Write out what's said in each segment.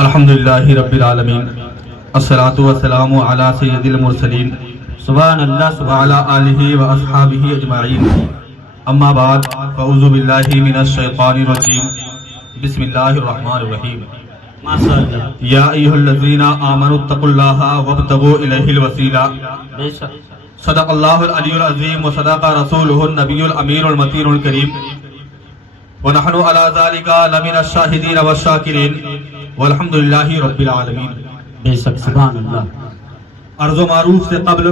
الحمدللہ رب العالمین الصلاۃ والسلام علی سید المرسلین سبحان اللہ وعلی آلہ و اصحابہ اجمعین اما بعد فاعوذ باللہ من الشیطان الرجیم بسم اللہ الرحمن الرحیم ماشاء اللہ یا ایھا الذین آمنوا اتقوا اللہ وابتغوا الیہ الوسیلہ بے شک صدق اللہ العلی العظیم وصدق رسولہ النبی الامین المتین الکریم ونحن علی ذلک لمن الشاہدین والشاکرین والحمدللہ رب العالمین۔ بے شک سبحان اللہ۔ عرض و معروف سے قبل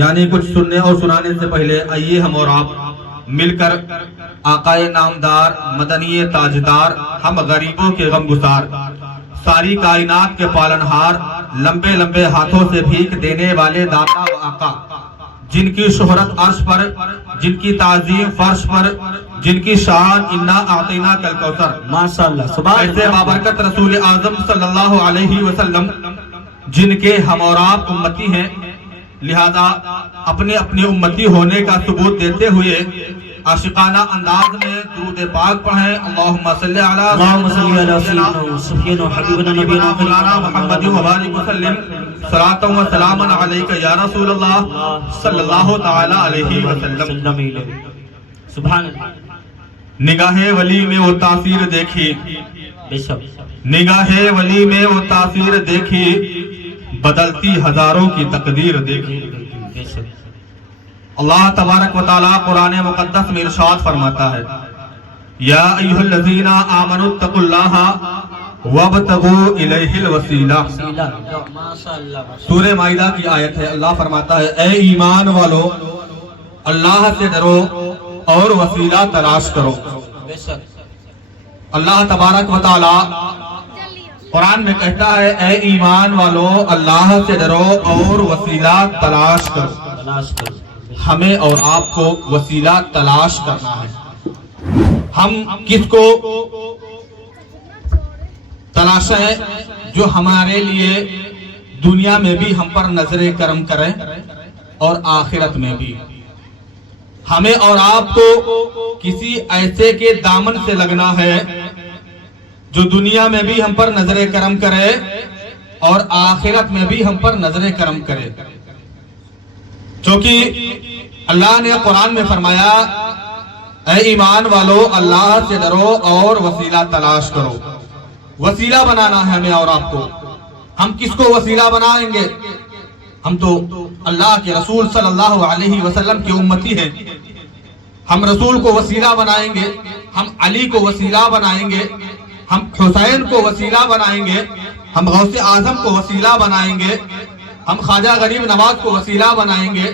یعنی کچھ سننے اور سنانے سے پہلے آئیے ہم اور آپ مل کر آقائے نامدار مدنی تاجدار ہم غریبوں کے غم گسار ساری کائنات کے پالنہار لمبے لمبے ہاتھوں سے بھیک دینے والے داتا و آقا جن کی شہرت عرش پر جن کی تعظیم فرش پر جن کی شان انا اعطینا کل کوثر ماشاء اللہ سبحان ایسے اللہ۔ بابرکت رسول اعظم صلی اللہ علیہ وسلم جن کے ہم اور آپ امتی ہیں، لہذا اپنے اپنے امتی ہونے کا ثبوت دیتے ہوئے عاشقانہ انداز میں درود پاک پڑھیں۔ اللہم صلی اللہم صلی علی سیدنا علی سفینا حبیبنا نبینا مولانا محمد وبارک وسلم صلاۃ و سلام علیک یا رسول اللہ صلی اللہ تعالی علیہ وسلم۔ سبحان اللہ۔ نگاہ ولی میں وہ تاثیر دیکھی، بے شک نگاہ ولی میں وہ تاثیر دیکھی، بدلتی ہزاروں کی تقدیر دیکھی۔ بے شک اللہ تبارک و تعالی قرآن مقدس میں ارشاد فرماتا ہے یا ایھا الذین آمنوا اتقوا اللہ وابتغوا الیہ الوسیلہ۔ ماشاء اللہ۔ سورہ مائدہ کی آیت ہے۔ اللہ فرماتا ہے اے ایمان والو اللہ سے ڈرو اور وسیلہ تلاش کرو۔ بے شک اللہ تبارک و تعالی قرآن میں کہتا ہے اے ایمان والو اللہ سے ڈرو اور وسیلہ تلاش کرو۔ تلاش کرو۔ ہمیں اور آپ کو وسیلہ تلاش کرنا ہے۔ ہم کس کو تلاشیں؟ جو ہمارے لیے دنیا میں بھی ہم پر نظر کرم کریں اور آخرت میں بھی۔ ہمیں اور آپ کو کسی ایسے کے دامن سے لگنا ہے جو دنیا میں بھی ہم پر نظر کرم کرے اور آخرت میں بھی ہم پر نظر کرم کرے، چونکہ اللہ نے قرآن میں فرمایا اے ایمان والو اللہ سے ڈرو اور وسیلہ تلاش کرو۔ وسیلہ بنانا ہے ہمیں اور آپ کو۔ ہم کس کو وسیلہ بنائیں گے؟ ہم تو اللہ کے رسول صلی اللہ علیہ وسلم کی امتی ہیں۔ ہم رسول کو وسیلہ بنائیں گے، ہم علی کو وسیلہ بنائیں گے، ہم حسین کو وسیلہ بنائیں گے، ہم غوث اعظم کو وسیلہ بنائیں گے، ہم خواجہ غریب نواز کو وسیلہ بنائیں گے،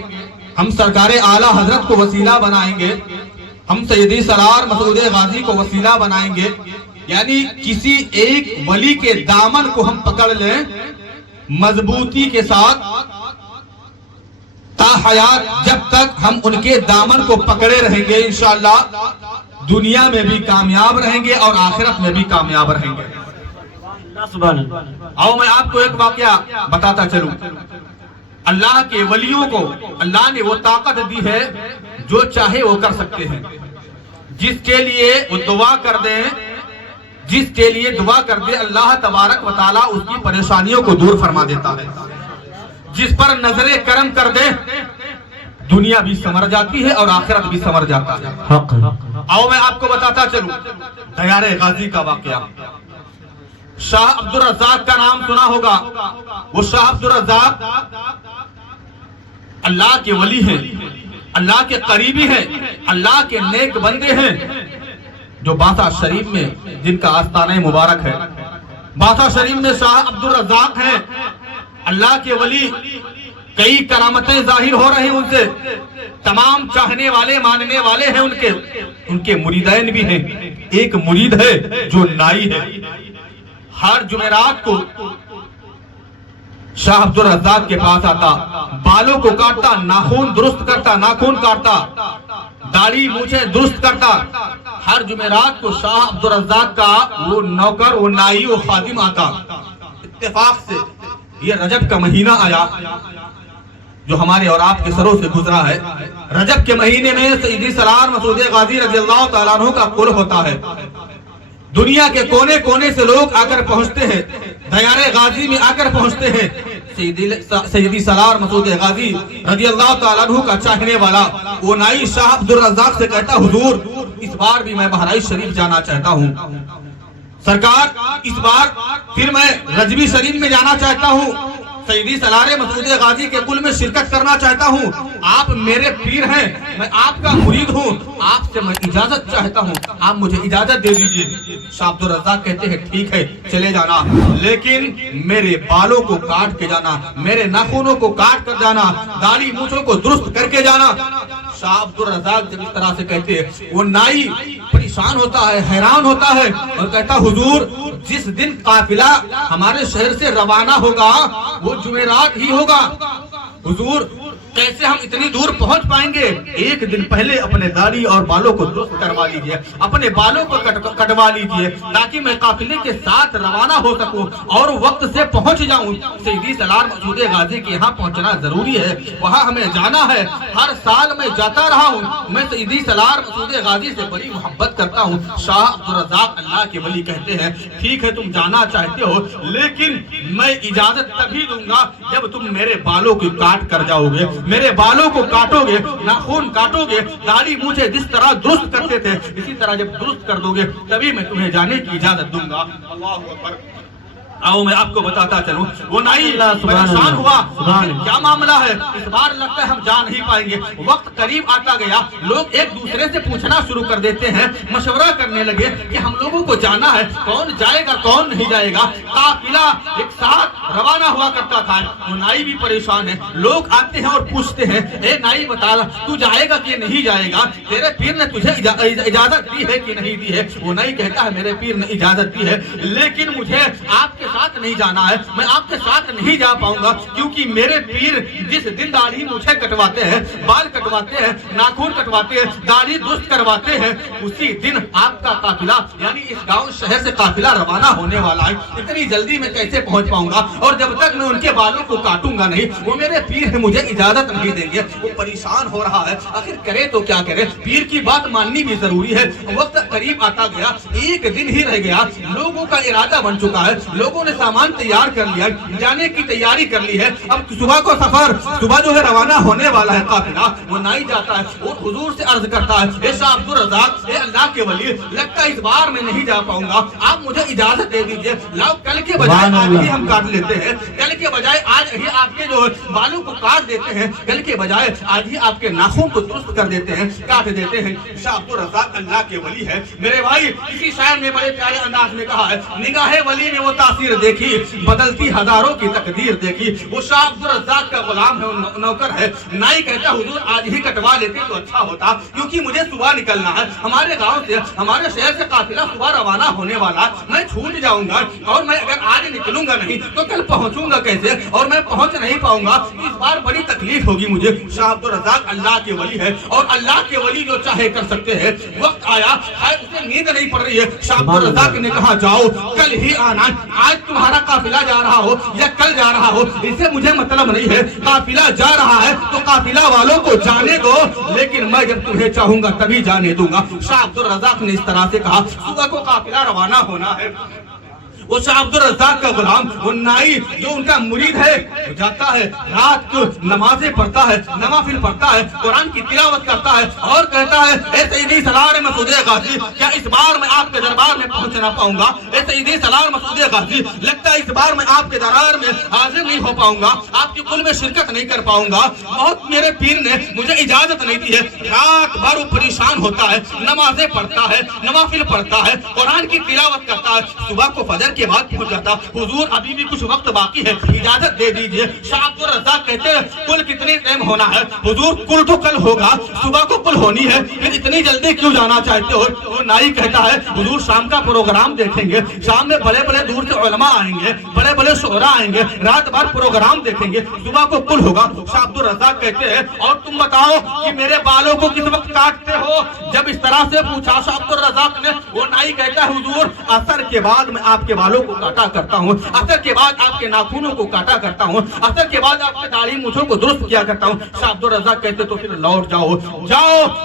ہم سرکار اعلیٰ حضرت کو وسیلہ بنائیں گے، ہم سیدی سرار مسعود غازی کو وسیلہ بنائیں گے۔ یعنی کسی ایک ولی کے دامن کو ہم پکڑ لیں مضبوطی کے ساتھ تا حیات، جب تک ہم ان کے دامن کو پکڑے رہیں گے انشاءاللہ دنیا میں بھی کامیاب رہیں گے اور آخرت میں بھی کامیاب رہیں گے۔ سبحان اللہ۔ آؤ میں آپ کو ایک واقعہ بتاتا چلوں۔ اللہ کے ولیوں کو اللہ نے وہ طاقت دی ہے جو چاہے وہ کر سکتے ہیں۔ جس کے لیے وہ دعا کر دیں، جس کے لیے دعا کر دے اللہ تبارک و تعالیٰ اس کی پریشانیوں کو دور فرما دیتا ہے۔ جس پر نظر کرم کر دے دنیا بھی سنور جاتی ہے اور آخرت بھی سنور جاتا ہے۔ حق۔ آؤ میں آپ کو بتاتا چلوں دیار غازی کا واقعہ۔ شاہ عبد الرزاق کا نام سنا ہوگا۔ وہ شاہ عبد الرزاق اللہ کے ولی ہیں، اللہ کے قریبی ہیں، اللہ کے نیک بندے ہیں، جو باسا شریف میں جن کا آستانہ مبارک ہے۔ باسا شریف میں شاہ عبد الرزاق ہیں، اللہ کے ولی، کئی کرامتیں ظاہر ہو رہے ہیں ان سے، تمام چاہنے والے ماننے والے ہیں ان کے مریدین بھی ہیں۔ ایک مرید ہے جو نائی ہے، ہر جمعرات کو شاہ عبد الرزاق کے پاس آتا، بالوں کو کاٹتا، ناخن درست کرتا، ناخن کاٹتا، داڑھی مونچھیں درست کرتا۔ ہر جمعرات کو شاہ عبد الرزاق کا وہ نوکر، وہ نائی، وہ خادم آتا۔ اتفاق سے یہ رجب کا مہینہ آیا جو ہمارے اور آپ کے سروں سے گزرا ہے۔ رجب کے مہینے میں سیدی سرار مسعود غازی رضی اللہ تعالیٰ عنہ کا قرب ہوتا ہے۔ دنیا کے کونے کونے سے لوگ آ کر پہنچتے ہیں۔ दयारे गाजी में आकर पहुंचते हैं। सैयदी सलार मसूद गाजी रजी अल्लाह ताला अन्हु का चाहने वाला वो नाई शाह अब्दुल रज़्ज़ाक से कहता, हुजूर इस बार भी मैं बहराइच शरीफ जाना चाहता हूँ। सरकार इस बार फिर मैं रजवी शरीफ में जाना चाहता हूँ, सैयदी सलार मसूद गाजी के कुल में शिरकत करना चाहता हूँ। आप मेरे पीर हैं, मैं आपका मुरीद हूँ, आपसे मैं इजाजत चाहता हूँ, आप मुझे इजाजत दे दीजिए। शाह अब्दुल रज़्ज़ाक कहते हैं ठीक है चले जाना, लेकिन मेरे बालों को काट के जाना, मेरे नाखूनों को काट कर जाना, दाढ़ी मूंछों को दुरुस्त करके जाना। शाह अब्दुल रज़्ज़ाक जब इस तरह से कहते हैं वो नाई परेशान होता है, हैरान होता है और कहता, हुजूर जिस दिन काफिला हमारे शहर से रवाना होगा वो जुमेरात ही होगा। हुजूर कैसे हम इतनी दूर पहुंच पाएंगे? एक दिन पहले अपने दाढ़ी और बालों को दुरुस्त करवा लीजिए, अपने बालों को कटवा लीजिए, ताकि मैं काफिले के साथ रवाना हो सकूं और वक्त से पहुंच जाऊं। सैयदी सलार मसूद गाजी के यहाँ पहुंचना जरूरी है, वहां हमें जाना है। हर साल मैं जाता रहा हूं। मैं सैयदी सलार मसूद गाजी से बड़ी मोहब्बत करता हूं। शाह अब्दुल रज़्ज़ाक अल्लाह के वली कहते हैं, ठीक है तुम जाना चाहते हो, लेकिन मैं इजाजत तभी दूंगा जब तुम मेरे बालों की काट कर जाओगे, मेरे बालों को काटोगे, नाखून काटोगे, दाढ़ी मूंछें जिस तरह दुरुस्त करते थे इसी तरह जब दुरुस्त कर दोगे तभी मैं तुम्हें जाने की इजाजत दूंगा। अल्लाहु अकबर। आओ मैं आपको बताता चलूं। वो नाई परेशान हुआ, क्या मामला है? इस बार लगता है हम जा नहीं पाएंगे। वक्त करीब आता गया, लोग एक दूसरे से पूछना शुरू कर देते हैं, मशवरा करने लगे कि हम लोगों को जाना है, कौन जाएगा कौन नहीं जाएगा। काफिला एक साथ रवाना हुआ करता था। वो नाई भी परेशान है, लोग आते हैं और पूछते हैं, ए नाई बता तू जाएगा कि नहीं जाएगा, तेरे पीर ने तुझे इजाजत दी है कि नहीं दी है? वो नाई कहता है मेरे पीर ने इजाजत दी है, लेकिन मुझे आपके साथ नहीं जाना है, मैं आपके साथ नहीं जा पाऊंगा, क्योंकि मेरे पीर जिस दिन दाढ़ी मूंछें कटवाते हैं, बाल कटवाते हैं, नाखून कटवाते हैं, दाढ़ी दुरुस्त करवाते हैं, उसी दिन आपका काफिला यानी इस गांव शहर से काफिला रवाना होने वाला है। इतनी जल्दी मैं कैसे पहुंच पाऊंगा? और जब तक मैं उनके बालों को काटूंगा नहीं, वो मेरे पीर है मुझे इजाजत नहीं देंगे। वो परेशान हो रहा है, आखिर करे तो क्या करे? पीर की बात माननी भी जरूरी है। वक्त करीब आता गया, एक दिन ही रह गया, लोगों का इरादा बन चुका है, लोगों ने सामान तैयार कर लिया, जाने की तैयारी कर ली है। अब सुबह को सफर, सुबह जो है रवाना होने वाला है काफिला। वो नाई जाता है और हुजूर से अर्ज करता है, ए शाह अब्दुल रज़्ज़ाक, ए अल्लाह के वली, लगता है इस बार मैं नहीं जा पाऊंगा, आप मुझे इजाजत दे दीजिए। लाओ कल के बजाय आज ही हम काट लेते हैं, कल के बजाय आज ही आपके जो बालों को काट देते हैं, कल के बजाय आज ही आपके नाखून को दुरुस्त कर देते हैं, काट देते हैं। शाह अब्दुल रज़्ज़ाक अल्लाह के वली है। मेरे भाई इसी शायर ने बड़े प्यारे अंदाज में कहा है, निगाहे वली ने वो तासीर देखी, बदलती हजारों की तकदीर देखी। वो शाह अब्दुल रज़्ज़ाक का गुलाम है, नौकर है। नाई कहता हुजूर आज ही कटवा लेते तो अच्छा होता, क्योंकि मुझे सुबह निकलना है, हमारे गांव से हमारे शहर से काफिला सुबह रवाना होने वाला, मैं छूट जाऊंगा, और मैं अगर आज निकलूंगा नहीं तो कल पहुंचूंगा कैसे, और मैं पहुंच नहीं पाऊंगा, इस बार बड़ी तकलीफ होगी मुझे। शाह अब्दुल रज़्ज़ाक अल्लाह के वली है, और अल्लाह के वली जो चाहे कर सकते हैं। वक्त आया, उसे नींद नहीं पड़ रही है। शाह अब्दुल रज़्ज़ाक ने कहा जाओ कल ही आना, आज तुम्हारा काफिला जा रहा हो या कल जा रहा हो इससे मुझे मतलब नहीं है, काफिला जा रहा है तो काफिला वालों को जाने दो, लेकिन मैं जब तुम्हें चाहूंगा तभी जाने दूंगा। शाह अब्दुल रज़्ज़ाक ने इस तरह से कहा। सुबह को काफिला रवाना होना है। वो शाह अब्दुल रज़्ज़ाक का गुलाम, वो नाई जो उनका मुरीद है, वो जाता है, रात को नमाजें पढ़ता है, नवाफिल पढ़ता है, कुरान की तिलावत करता है और कहता है, ए सैयदी सलार मसूद गाजी, क्या इस बार मैं आपके दरबार में पहुंच ना पाऊंगा? ए सैयदी सलार मसूद गाजी, लगता है इस बार मैं आपके दरबार में हाजिर नहीं हो पाऊंगा, आपकी कुल में शिरकत नहीं कर पाऊंगा, बहुत मेरे पीर ने मुझे इजाजत नहीं दी है। रात भर वो परेशान होता है, नमाजें पढ़ता है, नवाफिल पढ़ता है, कुरान की तिलावत करता है, सुबह को फजर के बाद पहुंच जाता। हुजूर अभी भी कुछ वक्त बाकी है, इजाजत दे दीजिए। शाह अब्दुल रज़्ज़ाक कहते हैं कुल कितनी टाइम होना है? हुजूर कुल तो कल होगा, सुबह को कुल होनी है, फिर इतनी जल्दी क्यों जाना चाहते हो? वो नाई कहता है हुजूर शाम का प्रोग्राम देखेंगे, शाम में बड़े बड़े दूर से उलमा आएंगे, बड़े बड़े शोरा आएंगे, रात भर प्रोग्राम देखेंगे, सुबह को कुल होगा। शाह अब्दुल रज़्ज़ाक कहते हैं और तुम बताओ कि मेरे बालों को किस वक्त काटते हो? जब इस तरह से पूछा शाह अब्दुल रज़्ज़ाक ने, वो नाई कहता है हुजूर असर के बाद मैं आपके बालों बालों को काटा करता हूँ, असर के बाद आपके नाखूनों को काटा करता हूँ, असर के बाद आपके दाढ़ी मूंछों को दुरुस्त किया करता हूँ। शाह अब्दुल रज़ाक कहते तो फिर लौट जाओ,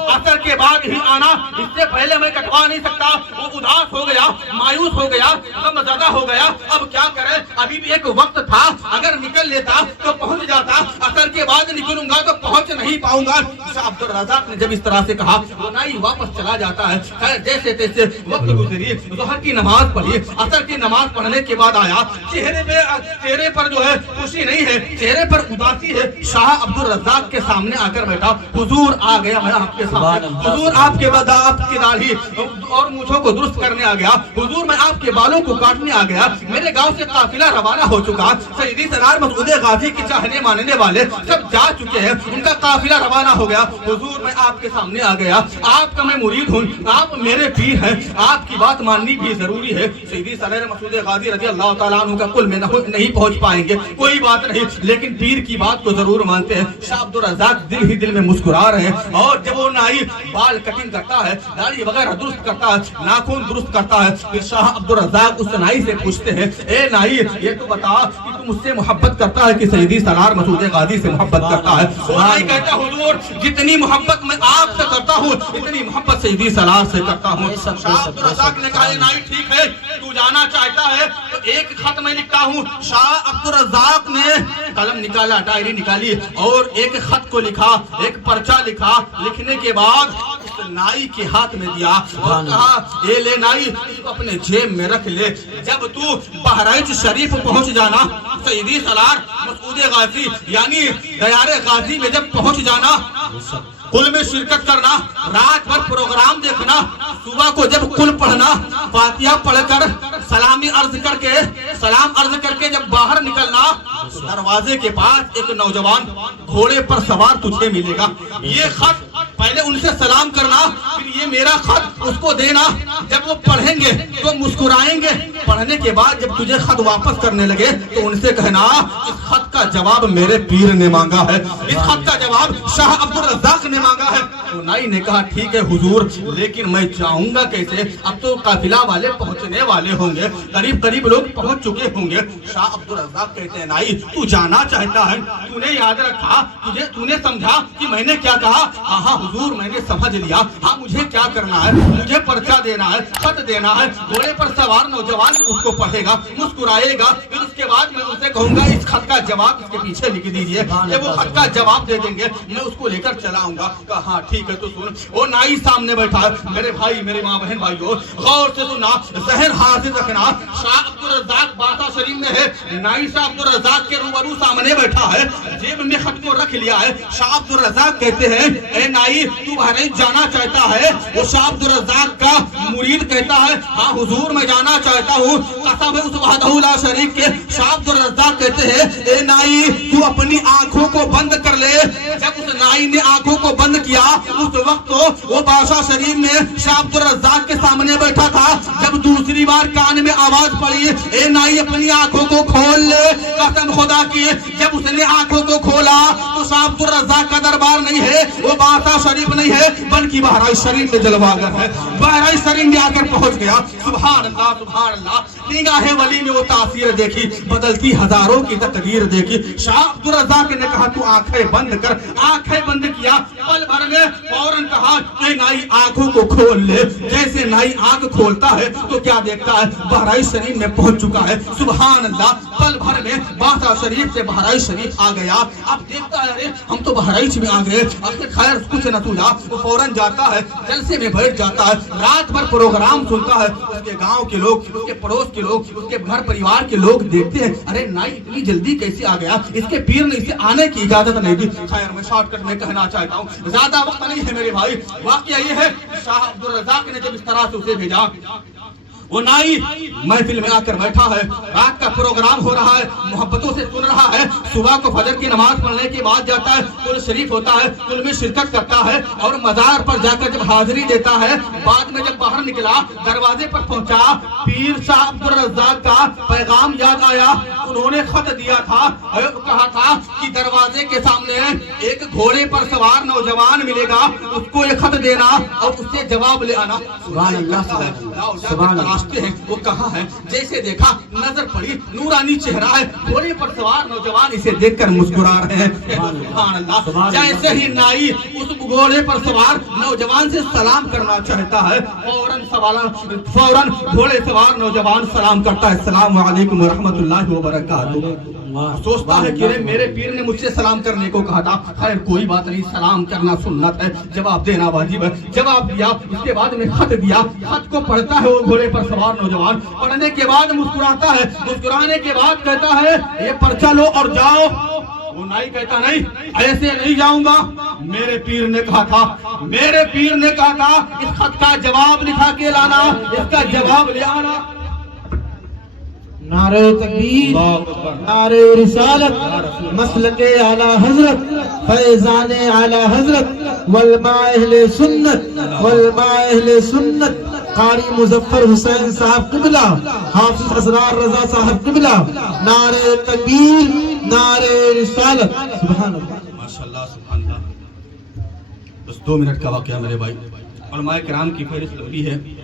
असर के बाद ही आना, इससे पहले मैं कटवा नहीं सकता। वो उदास हो गया, मायूस हो गया, गमज़दा हो गया, अब क्या करे, अभी भी एक वक्त था, अगर निकल लेता तो पहुंच जाता, असर के बाद निकलूंगा तो पहुंच नहीं पाऊंगा। शाह अब्दुल रज़ाक ने जब इस तरह से कहा, वो नाई वापस चला जाता है। खैर जैसे तैसे वक्त गुजरी, ज़ोहर की नमाज पढ़ी, असर की नमाज पढ़ने के बाद आया, चेहरे पर जो है खुशी नहीं है, चेहरे पर उदासी है। शाह अब्दुल रज़ाक के सामने आकर बैठा, हुजूर आ गया मैं आपके सामने, हुजूर आपके बाद आपकी दाढ़ी और मूंछों को दुरुस्त करने आ गया, हुजूर मैं आपके बालों को काटने आ गया, मेरे गांव से काफिला रवाना हो चुका, सैयदी सरदार मसूद गाजी के चाहने मानने वाले सब जा चुके हैं, उनका काफिला रवाना हो गया, हुजूर मैं आपके सामने आ गया, आपका मैं मुरीद हूँ, आप मेरे पीर हैं, आपकी बात माननी भी जरूरी है। सैयदी सरदार मसूद गाजी रज़ी अल्लाह तआला अन्हु का कुल में नहीं पहुंच पाएंगे, कोई बात नहीं, लेकिन पीर की बात को जरूर मानते हैं। शाह अब्दुल रज़ाक दिल ही दिल में मुस्कुरा रहे हैं, और जब वो नाई बाल कटिंग करता है, दाढ़ी वगैरह दुरुस्त करता है, नाखून दुरुस्त करता है, फिर शाह अब्दुल रज़ाक उस नाई से पूछते हैं, ए नाई ये तो बता कि तू मुझसे मोहब्बत करता है कि सैयदी सरदार मसूद गाजी से मोहब्बत करता है? वो नाई कहता हुजूर जितनी मोहब्बत मैं आपसे करता हूँ इतनी मोहब्बत सैयदी सरदार से करता हूँ। शाह अब्दुल रज़ाक ने कहा, नाई ठीक है, तू जाना चाहता है तो एक खत मैं लिखता हूँ। शाह अब्दुल रज़ाक ने कलम निकाला, डायरी निकाली और एक खत को लिखा, एक पर्चा लिखा, लिखने के बाद नाई के हाथ में दिया और कहा, ये ले नाई, इसको अपने जेब में रख ले, जब तू बहराइच शरीफ पहुंच जाना, सैयदी सरदार मसूद गाजी यानी दयारे गाजी में जब पहुंच जाना, कुल में शिरकत करना, रात भर प्रोग्राम देखना, सुबह को जब कुल पढ़ना, फातिहा पढ़कर सलाम अर्ज करके जब बाहर निकलना, दरवाजे के पास एक नौजवान घोड़े पर सवार तुझे मिलेगा। ये खत पहले उनसे सलाम करना, फिर ये मेरा खत उसको देना, जब वो पढ़ेंगे तो मुस्कुराएंगे, पढ़ने के बाद जब तुझे खत वापस करने लगे तो उनसे कहना, इस खत का जवाब मेरे पीर ने मांगा है, इस खत का जवाब शाह अब्दुल रज़ाक ने मांगा है। तो नाई ने कहा, ठीक है हुजूर, लेकिन मैं जाऊंगा कैसे, अब तो काफिला वाले पहुंचने वाले होंगे, करीब करीब लोग पहुंच चुके होंगे। शाह अब्दुल रज़ाक कहते हैं, नाई तू जाना चाहता है, तूने याद रखा, तूने समझा कि मैंने क्या कहा? हाँ हुजूर मैंने समझ लिया, हाँ मुझे क्या करना है, मुझे पर्चा देना है, खत देना है, घोड़े पर सवार नौजवान उसको पढ़ेगा, मुस्कुराएगा, फिर उसके बाद मैं उनसे कहूंगा इस खत का जवाब इसके पीछे लिख दीजिए, जब वो खत का जवाब दे देंगे मैं उसको लेकर चला आऊंगा। कहा हाँ ठीक है, तो सुन, वो नाई सामने बैठा है, मेरे भाई मेरे माँ बहन भाइयों गौर से सुना, जहन हाजिर रखना, शाह अब्दुल रज़ाक बासा शरीफ में है, नाई शाह अब्दुल रज़ाक के रूबरू सामने बैठा है, जेब में खत को रख लिया है। शाह अब्दुल रज़ाक कहते हैं, ए नाई तू बहरीन जाना चाहता है? वो शाह अब्दुल रज़ाक का मुरीद कहता है, हाँ हुजूर मैं जाना चाहता हूँ, कसम है उस वहदहू ला शरीक के। शाह अब्दुल रज़ाक कहते हैं, ए नाई तू अपनी आंखों को बंद कर ले। जब उस नाई ने आंखों को बंद किया, उस वक्त तो वो बादशाह शरीफ में शाह अब्दुल रज़ाक के सामने बैठा था। जब दूसरी बार कान में आवाज पड़ी, ए नाई अपनी आंखों को खोल ले, कसम खुदा की, जब उसने आंखों को खोला तो शाह अब्दुल रज़ाक का दरबार नहीं है, वो बादशाह शरीफ नहीं है, बल्कि बहराइच शरीफ में जलवागर है। बहराइच शरीफ में आकर पहुंच गया। सुभान अल्लाह सुभान अल्लाह, निगाहे वली ने वो तासीर देखी, बदलती हजारों की तकदीर देखी। शाह अब्दुल रज़ाक ने कहा तू आंखें बंद कर, आंखें बंद किया, पल भर में फौरन कहा नाई आंखों को खोल ले। जैसे नाई आंख खोलता है तो क्या देखता है, बहराइच शरीफ में पहुंच चुका है। सुभान अल्लाह, पल भर में बादशाह शरीफ से बहराइच शरीफ आ गया। अब देखता है अरे हम तो बहराइच में आ गए, आखिर खैर कुछ न तुला, वो फौरन जाता है, जलसे में बैठ जाता है, रात भर प्रोग्राम सुनता है। उसके गांव के लोग, उसके पड़ोस के लोग, उसके घर परिवार के लोग देखते हैं, अरे नाई इतनी जल्दी कैसे आ गया, इसके पीर ने इसे आने की इजाजत नहीं दी। खैर मैं शॉर्टकट में कहना चाहता हूँ, ज्यादा वक्त नहीं है मेरे भाई। वाकया ये है, शाह अब्दुल रज़ाक ने जब इस तरह से उसे भेजा, वो नाई महफिल में आकर बैठा है, रात का प्रोग्राम हो रहा है, मोहब्बतों से सुन रहा है। सुबह को फजर की नमाज पढ़ने के बाद जाता है, कुल शरीफ होता है, कुल में शिरकत करता है और मजार पर जाकर जब हाजिरी देता है, बाद में जब बाहर निकला, दरवाजे पर पहुंचा, पीर शाह अब्दुल रज़ाक का पैगाम याद आया। फरमाया उन्होंने खत दिया था और कहा था कि दरवाजे के सामने एक घोड़े पर सवार नौजवान मिलेगा, उसको ये खत देना और उससे जवाब ले आना। सुभान अल्लाह, सुभान तलाशते हैं वो कहाँ है। जैसे देखा नजर पड़ी, नूरानी चेहरा है, घोड़े पर सवार नौजवान इसे देखकर मुस्कुरा रहे हैं। सुभान अल्लाह। जैसे ही नाई उस घोड़े पर सवार नौजवान से सलाम करना चाहता है, फौरन घोड़े सवार नौजवान सलाम करता है, अस्सलाम वालेकुम व रहमतुल्लाहि व बरकातुहू। सोचता है कि मेरे पीर ने मुझसे सलाम करने को कहा था, खैर कोई बात नहीं, सलाम करना सुन्नत है, जवाब देना वाजिब है। जवाब दिया, उसके बाद में खत दिया। खत को पढ़ता है वो घोड़े पर सवार नौजवान, पढ़ने के बाद मुस्कुराता है, मुस्कुराने के बाद कहता है ये पर्चा लो और जाओ। वो नाई कहता नहीं, ऐसे नहीं जाऊंगा, मेरे पीर ने कहा था, मेरे पीर ने कहा था इस खत का जवाब लिखा के लाना, इसका जवाब ले आना। नारे तकबीर, नारे रिसालत, मसलके आला हजरत, फैजाने आला हजरत, वलमा अहले सुन्नत, वलमा अहले सुन्नत, कारी मुजफ्फर हुसैन साहब किबला, हाफिज असरार रजा साहब किबला। नारे तकबीर, नारे रिसालत। सुभान अल्लाह, माशाअल्लाह, सुभान अल्लाह। बस 2 मिनट का वाकया मेरे भाई। उलमाए किराम की फहरिस्त लंबी है।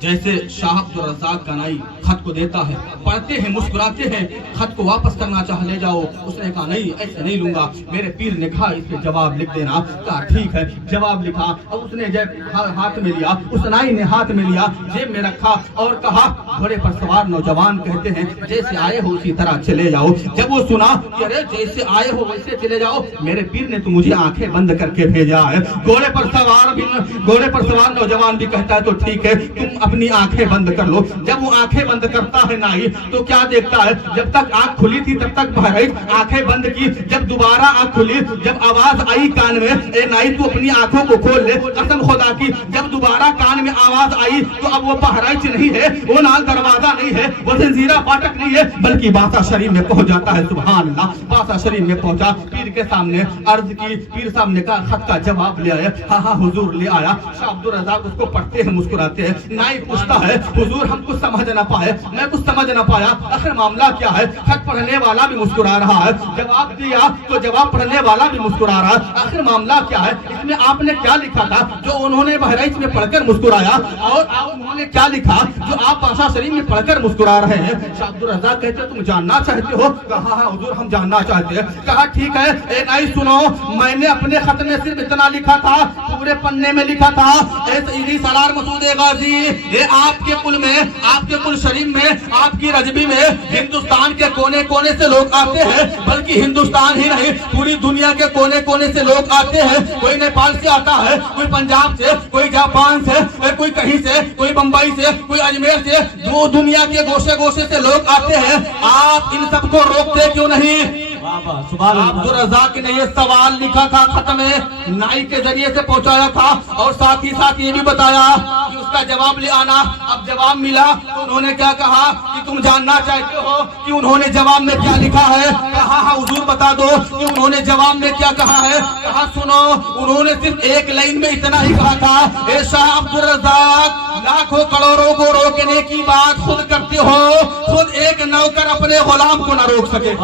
जैसे शाह अब्दुल रज़्ज़ाक़ कानाई खत को देता है, पढ़ते हैं, मुस्कुराते हैं, खत को वापस करना चाह ले जाओ, उसने कहा नहीं, ऐसे नहीं लूंगा, मेरे पीर ने कहा इस पे जवाब लिख देना। कहा ठीक है, जवाब लिखा और उसने जब हाथ में लिया, उस नाई ने हाथ में लिया, जेब में रखा और कहा घोड़े पर सवार नौजवान कहते हैं जैसे आए हो उसी तरह चले जाओ। जब वो सुना कि अरे जैसे आए हो वैसे चले जाओ, मेरे पीर ने तो मुझे आंखें बंद करके भेजा है। घोड़े पर सवार नौजवान भी कहता है तो ठीक है, तुम अपनी आंखें बंद कर लो। जब वो आंखें बंद करता है नाई तो क्या देखता है, जब तक आंख खुली थी तब तक बहराइच आंखें बंद की, जब दोबारा आंख खुली, जब आवाज आई कान में ए नाई तू अपनी आंखों को खोल ले, कसम खुदा की, जब दोबारा कान में आवाज आई तो अब वो बहराइच नहीं है, वो नाल दरवाजा नहीं है, वो जंजीरा फाटक नहीं है, बल्कि बासा शरीफ में पहुंच जाता है। सुभान अल्लाह। बासा शरीफ में पहुंचा, पीर के सामने अर्ज की, पीर साहब ने कहा खत का जवाब ले आया। हाँ हाँ हुजूर ले आया। शाह अब्दुल रज़्ज़ाक़ उसको पढ़ते हैं, मुस्कुराते हैं। नाई पूछता है हुजूर हम कुछ समझ ना पाए, मैं कुछ समझ ना पाया, आखिर मामला क्या है। खत पढ़ने वाला भी मुस्कुरा रहा है, जवाब दिया तो जवाब पढ़ने वाला भी मुस्कुरा रहा है, आखिर मामला क्या है, इसमें आपने क्या लिखा था जो उन्होंने बहराइच में पढ़कर मुस्कुराया, और उन्होंने क्या लिखा जो आप बासा शरीफ में पढ़कर मुस्कुरा रहे हैं। शाह अब्दुल रज़्ज़ाक़ कहते तुम जानना चाहते हो? कहा हाँ हुजूर हम जानना चाहते हैं। कहा ठीक है, ए नाई सुनो, मैंने अपने खत में सिर्फ इतना लिखा था, पूरे पन्ने में लिखा था ए सईदी सलार मसूद गाजी, ये आपके कुल में, आपके कुल शरीफ में, आपकी रजबी में हिंदुस्तान के कोने कोने से लोग आते हैं, बल्कि हिंदुस्तान ही नहीं पूरी दुनिया के कोने कोने से लोग आते हैं। कोई नेपाल से आता है, कोई पंजाब से, कोई जापान से, कोई कहीं से, कोई बंबई से, कोई अजमेर से, दो दुनिया के गोशे गोशे से लोग आते हैं। आप इन सबको रोकते क्यों नहीं? अब्दुल रज़्ज़ाक़ ने ये सवाल लिखा था, खत में नाई के जरिए से पहुंचाया था, और साथ ही साथ ये भी बताया कि उसका जवाब ले आना। अब जवाब मिला तो उन्होंने क्या कहा कि तुम जानना चाहते हो कि उन्होंने जवाब में क्या लिखा है? कहा हाँ हुजूर बता दो कि उन्होंने जवाब में क्या कहा है। कहा सुनो, उन्होंने सिर्फ एक लाइन में इतना ही कहा था, ए शाह अब्दुल रज़्ज़ाक़ लाखों करोड़ों को रोकने की बात खुद करते हो, खुद एक नौकर अपने गुलाम को न रोक सके,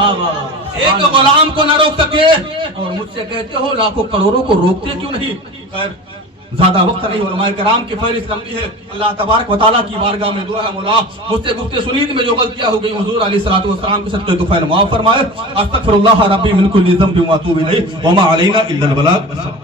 एक गुलाम को न रोक सके, और मुझसे कहते हो लाखों करोड़ों को रोकते क्यों नहीं? खैर ज्यादा वक्त नहीं, उलमाए किराम की फहरिस्त लंबी है। अल्लाह तबारक व तआला की बारगाह में दुआ है मौला मुझसे गुफ्ते सुनीद में जो गलतियां हो गई हुजूर अलैहिस्सलातु वस्सलाम के सदक़े तो फैल माफ फरमाए। अस्तगफिरुल्लाह रब्बी मिन कुल्ली ज़ंबिन व अतूबु इलैहि व मा अलैना इल्लल बलाग।